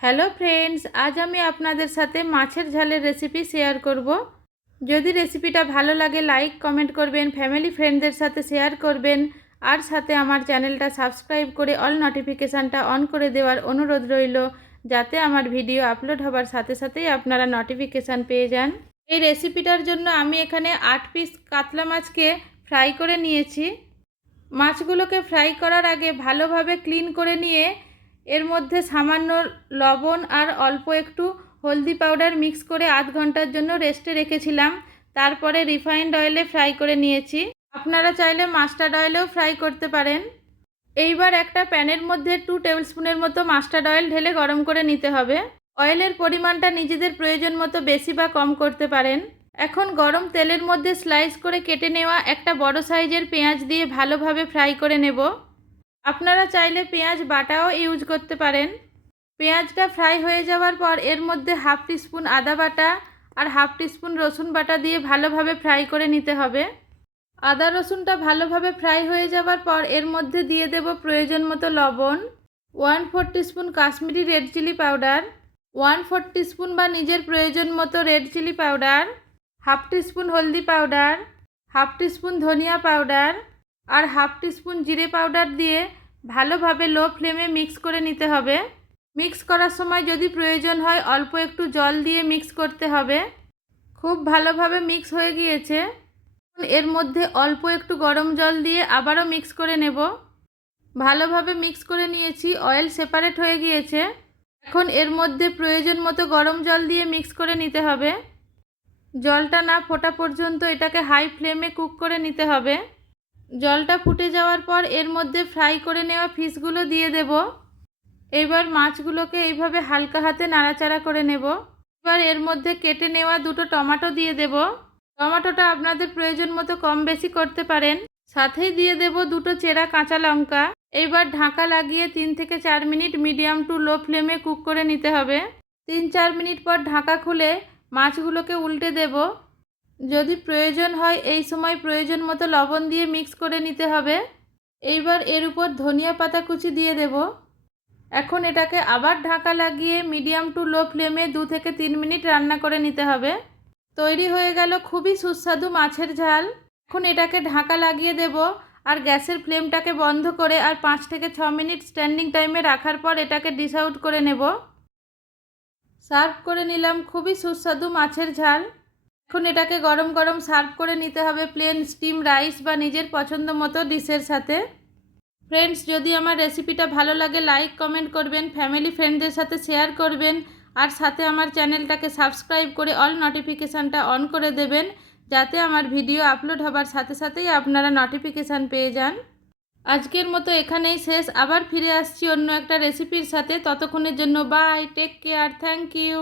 Hello friends, আজ আমি আপনাদের সাথে মাছের ঝালের রেসিপি শেয়ার করব। যদি রেসিপিটা ভালো লাগে লাইক কমেন্ট করবেন, ফ্যামিলি ফ্রেন্ডদের সাথে শেয়ার করবেন, আর সাথে আমার চ্যানেলটা সাবস্ক্রাইব করে অল নোটিফিকেশানটা অন করে দেওয়ার অনুরোধ রইল, যাতে আমার ভিডিও আপলোড হবার সাথে সাথেই আপনারা নোটিফিকেশান পেয়ে যান। এই রেসিপিটার জন্য আমি এখানে 8 পিস কাতলা মাছকে ফ্রাই করে নিয়েছি। মাছগুলোকে ফ্রাই করার আগে ভালোভাবে ক্লিন করে নিয়ে এর মধ্যে সামান্য লবণ আর অল্প একটু হলদি পাউডার মিক্স করে আধ ঘন্টার জন্য রেস্টে রেখেছিলাম। তারপরে রিফাইন্ড অয়েলে ফ্রাই করে নিয়েছি। আপনারা চাইলে মাস্টার্ড অয়েলেও ফ্রাই করতে পারেন। এইবার একটা প্যানের মধ্যে 2 টেবিল স্পুনের মতো মাস্টার্ড অয়েল ঢেলে গরম করে নিতে হবে। অয়েলের পরিমাণটা নিজেদের প্রয়োজন মতো বেশি বা কম করতে পারেন। এখন গরম তেলের মধ্যে স্লাইস করে কেটে নেওয়া একটা বড় সাইজের পেঁয়াজ দিয়ে ভালোভাবে ফ্রাই করে নেব। আপনারা চাইলে পেঁয়াজ বাটাও ইউজ করতে পারেন। পেঁয়াজটা ফ্রাই হয়ে যাওয়ার পর এর মধ্যে হাফ টিস্পুন আদা বাটা আর হাফ টিস্পুন রসুন বাটা দিয়ে ভালোভাবে ফ্রাই করে নিতে হবে। আদা রসুনটা ভালোভাবে ফ্রাই হয়ে যাওয়ার পর এর মধ্যে দিয়ে দেব প্রয়োজন মতো লবণ, 1/4 teaspoon Kashmiri red chilli powder, 1/4 teaspoon বা নিজের প্রয়োজন মতো red chilli powder, half teaspoon হলদি পাউডার, হাফ টিস্পুন ধনিয়া পাউডার আর হাফ টিস্পুন জিরে পাউডার দিয়ে ভালোভাবে লো ফ্লেমে মিক্স করে নিতে হবে। মিক্স করার সময় যদি প্রয়োজন হয় অল্প একটু জল দিয়ে মিক্স করতে হবে। খুব ভালোভাবে মিক্স হয়ে গিয়েছে। এর মধ্যে অল্প একটু গরম জল দিয়ে আবারও মিক্স করে নেব। ভালোভাবে মিক্স করে নিয়েছি, অয়েল সেপারেট হয়ে গিয়েছে। এখন এর মধ্যে প্রয়োজন মতো গরম জল দিয়ে মিক্স করে নিতে হবে। জলটা না ফোটা পর্যন্ত এটাকে হাই ফ্লেমে কুক করে নিতে হবে। জলটা ফুটে যাওয়ার পর এর মধ্যে ফ্রাই করে নেওয়া ফিশগুলো দিয়ে দেব। এবার মাছগুলোকে এইভাবে হালকা হাতে নাড়াচাড়া করে নেব। এবার এর মধ্যে কেটে নেওয়া 2টো টমেটো দিয়ে দেব। টমেটোটা আপনাদের প্রয়োজন মতো কম বেশি করতে পারেন। সাথেই দিয়ে দেব 2টো চেরা কাঁচা লঙ্কা। এইবার ঢাকা লাগিয়ে 3 থেকে 4 মিনিট মিডিয়াম টু লো ফ্লেমে কুক করে নিতে হবে। 3-4 মিনিট পর ঢাকা খুলে মাছগুলোকে উল্টে দেব। যদি প্রয়োজন হয় এই সময় প্রয়োজন মতো লবণ দিয়ে মিক্স করে নিতে হবে। এইবার এর উপর ধনিয়া পাতা কুচি দিয়ে দেব। এখন এটাকে আবার ঢাকা লাগিয়ে মিডিয়াম টু লো ফ্লেমে 2 থেকে 3 মিনিট রান্না করে নিতে হবে। তৈরি হয়ে গেল খুবই সুস্বাদু মাছের ঝাল। এখন এটাকে ঢাকা লাগিয়ে দেব আর গ্যাসের ফ্লেমটাকে বন্ধ করে আর 5 থেকে 6 মিনিট স্ট্যান্ডিং টাইমে রাখার পর এটাকে ডিশ আউট করে নেব। সার্ভ করে নিলাম খুবই সুস্বাদু মাছের ঝাল। এখন এটাকে গরম গরম সার্ভ করে নিতে হবে প্লেন স্টিম রাইস বা নিজের পছন্দ মতো ডিশের সাথে। ফ্রেন্ডস, যদি আমার রেসিপিটা ভালো লাগে লাইক কমেন্ট করবেন, ফ্যামিলি ফ্রেন্ডদের সাথে শেয়ার করবেন, আর সাথে আমার চ্যানেলটাকে সাবস্ক্রাইব করে অল নোটিফিকেশানটা অন করে দেবেন, যাতে আমার ভিডিও আপলোড হবার সাথে সাথেই আপনারা নোটিফিকেশান পেয়ে যান। আজকের মতো এখানেই শেষ। আবার ফিরে আসছি অন্য একটা রেসিপির সাথে। ততক্ষণের জন্য bye, take care, thank you.